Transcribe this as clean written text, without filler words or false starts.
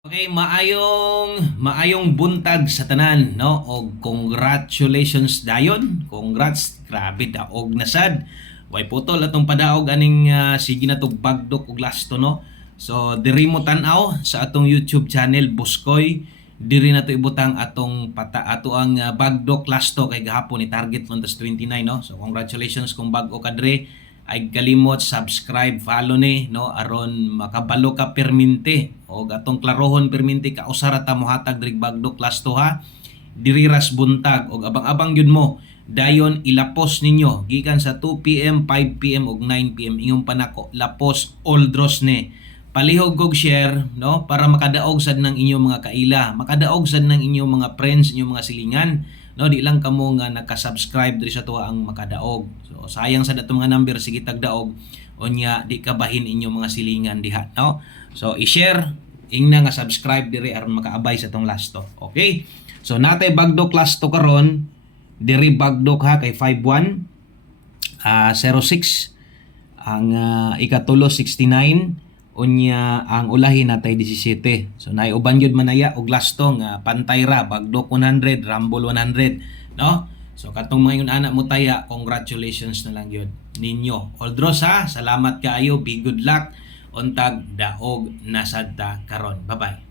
Okay, maayong buntag sa tanan, no? Og congratulations dayon. Congrats, grabe daog na sad. Way putol atong padaog aning sige na tog bagdok og lasto, no? So diri mo tan-aw sa atong YouTube channel Buskoy. Diri na to ibutang ato ang bagdok lasto kay gahapon ni target man tas 29, no? So congratulations kung bag-o ka diri. Ay kalimot subscribe, follow ni, no, aron makabalo ka perminti o atong klarohon perminti ka usara ta mohatag diri bagdok lasto ha. Diriras buntag og abang-abang yun mo dayon ilapos ninyo gikan sa 2 PM, 5 PM ug 9 PM ingong panako lapos oldros ni. Palihog kog share, no, para makadaog sad ng inyong mga kaila, makadaog sad ng inyong mga friends, inyong mga silingan, no, di lang kamo nga naka-subscribe diri sa tuwa ang makadaog. So sayang sa dato mga number sige tagdaog unya di kabahin inyong mga silingan diha, no. So i-share ingna nga subscribe diri aron makaabay sa tong lasto. Okay? So natay bagdok lasto karon diri bagdok ha kay 51 06 ang ikatulo 69 unya ang ulahi natay 17. So naay uban gyud manaya og lasto nga pantay ra bagdok 100, rumble 100, no? So katong mga yun anak mo taya, congratulations na lang yun ninyo. Oldros ha, salamat kaayo, be good luck untag daog nasad ta karon. Bye-bye.